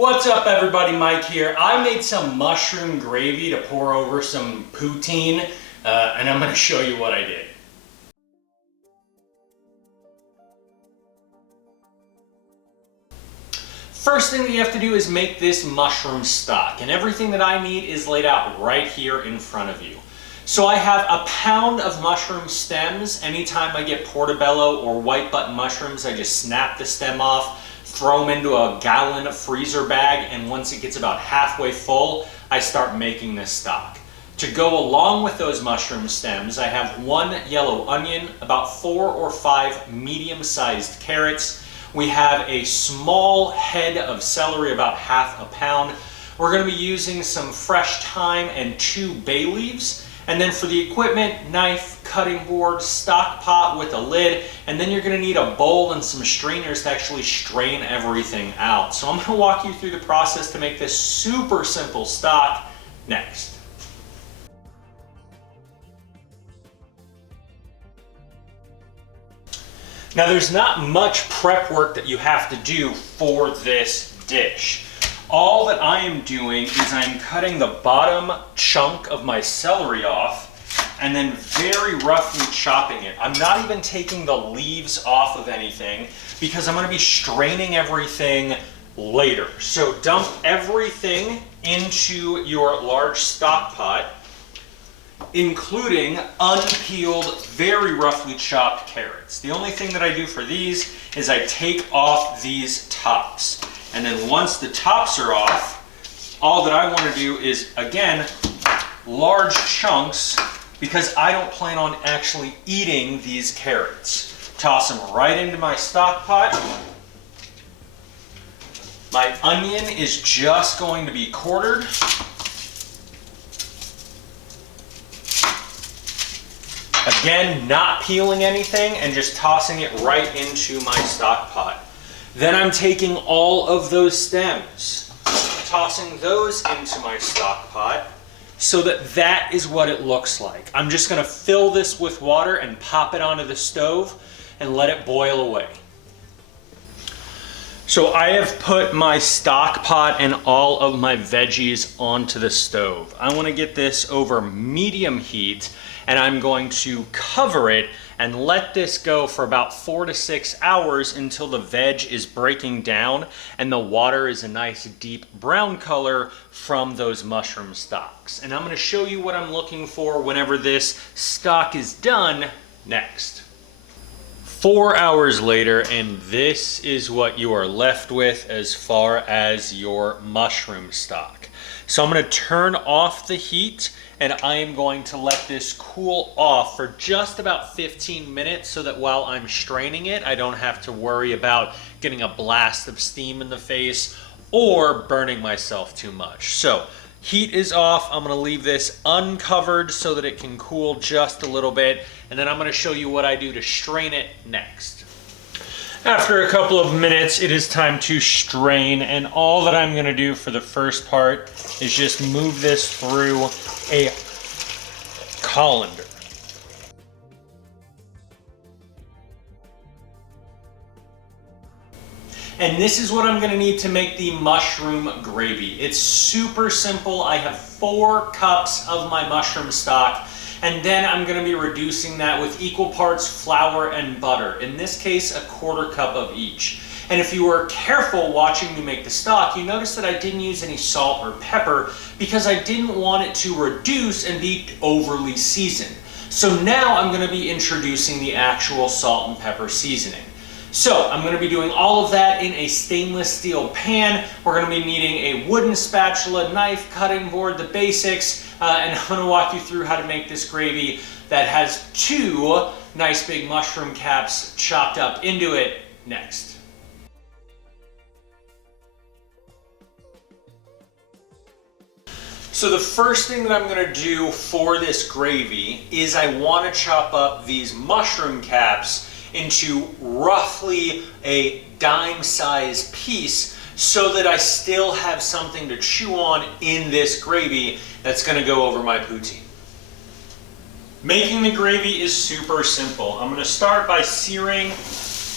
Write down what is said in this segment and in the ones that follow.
What's up everybody, Mike here. I made some mushroom gravy to pour over some poutine, and I'm going to show you what I did. First thing that you have to do is make this mushroom stock, and everything that I need is laid out right here in front of you. So I have a pound of mushroom stems. Anytime I get portobello or white button mushrooms, I just snap the stem off, throw them into a gallon freezer bag, and once it gets about halfway full, I start making this stock. To go along with those mushroom stems, I have 1 yellow onion, about 4 or 5 medium-sized carrots. We have a small head of celery, about ½ a pound. We're going to be using some fresh thyme and 2 bay leaves. And then for the equipment, knife, cutting board, stock pot with a lid, and then you're going to need a bowl and some strainers to actually strain everything out. So I'm going to walk you through the process to make this super simple stock next. Now there's not much prep work that you have to do for this dish. All that I am doing is I'm cutting the bottom chunk of my celery off and then very roughly chopping it. I'm not even taking the leaves off of anything because I'm going to be straining everything later. So dump everything into your large stock pot, including unpeeled, very roughly chopped carrots. The only thing that I do for these is I take off these tops. And then once the tops are off, all that I want to do is, again, large chunks, because I don't plan on actually eating these carrots. Toss them right into my stock pot. My onion is just going to be quartered. Again, not peeling anything and just tossing it right into my stock pot. Then I'm taking all of those stems, tossing those into my stock pot so that that is what it looks like. I'm just going to fill this with water and pop it onto the stove and let it boil away. So I have put my stock pot and all of my veggies onto the stove. I want to get this over medium heat, and I'm going to cover it and let this go for about 4 to 6 hours until the veg is breaking down and the water is a nice deep brown color from those mushroom stocks. And I'm going to show you what I'm looking for whenever this stock is done next. 4 hours later, and this is what you are left with as far as your mushroom stock. So I'm going to turn off the heat and I am going to let this cool off for just about 15 minutes so that while I'm straining it, I don't have to worry about getting a blast of steam in the face or burning myself too much. So heat is off. I'm going to leave this uncovered so that it can cool just a little bit, and then I'm going to show you what I do to strain it next. After a couple of minutes, it is time to strain, and all that I'm going to do for the first part is just move this through a colander. And this is what I'm going to need to make the mushroom gravy. It's super simple. I have 4 cups of my mushroom stock, and then I'm going to be reducing that with equal parts flour and butter. In this case, a 1/4 cup of each. And if you were careful watching me make the stock, you notice that I didn't use any salt or pepper because I didn't want it to reduce and be overly seasoned. So now I'm going to be introducing the actual salt and pepper seasoning. So I'm going to be doing all of that in a stainless steel pan. We're going to be needing a wooden spatula, knife, cutting board, the basics, and I'm going to walk you through how to make this gravy that has 2 nice big mushroom caps chopped up into it next. So the first thing that I'm going to do for this gravy is I want to chop up these mushroom caps into roughly a dime-sized piece so that I still have something to chew on in this gravy that's going to go over my poutine. Making the gravy is super simple. I'm going to start by searing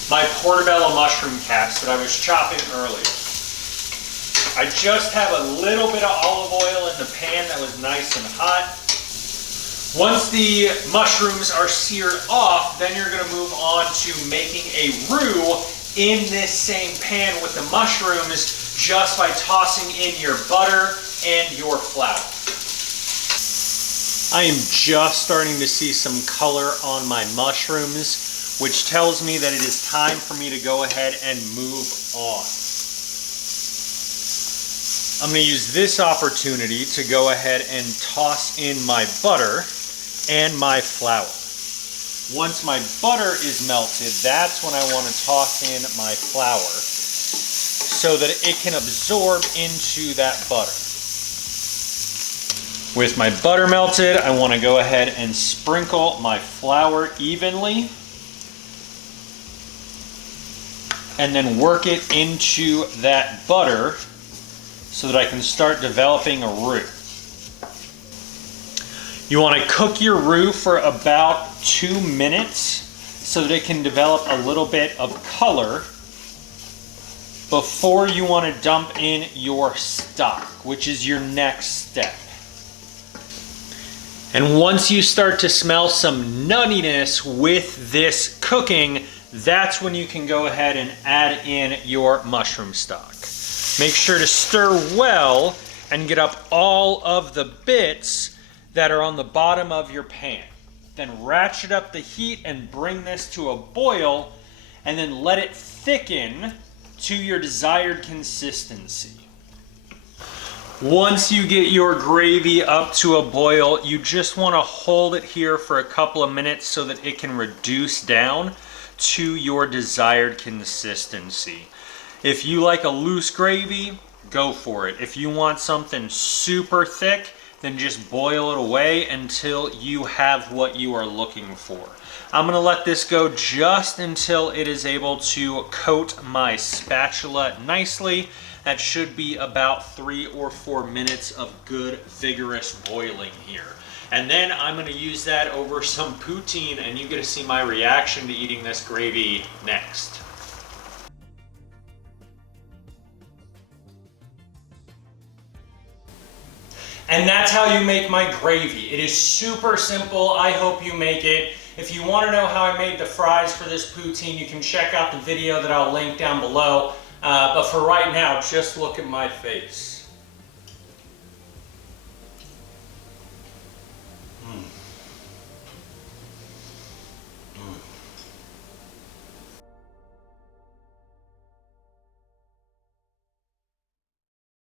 my portobello mushroom caps that I was chopping earlier. I I just have a little bit of olive oil in the pan that was nice and hot. Once the mushrooms are seared off, then you're going to move on to making a roux in this same pan with the mushrooms just by tossing in your butter and your flour. I am just starting to see some color on my mushrooms, which tells me that it is time for me to go ahead and move on. I'm going to use this opportunity to go ahead and toss in my butter and my flour. Once my butter is melted, that's when I want to toss in my flour so that it can absorb into that butter. With my butter melted, I want to go ahead and sprinkle my flour evenly and then work it into that butter so that I can start developing a roux. You want to cook your roux for about 2 minutes so that it can develop a little bit of color before you want to dump in your stock, which is your next step. And once you start to smell some nuttiness with this cooking, that's when you can go ahead and add in your mushroom stock. Make sure to stir well and get up all of the bits that are on the bottom of your pan. Then ratchet up the heat and bring this to a boil, and then let it thicken to your desired consistency. Once you get your gravy up to a boil, you just want to hold it here for a couple of minutes so that it can reduce down to your desired consistency. If you like a loose gravy, go for it. If you want something super thick, then just boil it away until you have what you are looking for. I'm gonna let this go just until it is able to coat my spatula nicely. That should be about 3 or 4 minutes of good, vigorous boiling here. And then I'm gonna use that over some poutine, and you get to see my reaction to eating this gravy next. And that's how you make my gravy. It is super simple. I hope you make it. If you want to know how I made the fries for this poutine, you can check out the video that I'll link down below. But for right now, just look at my face.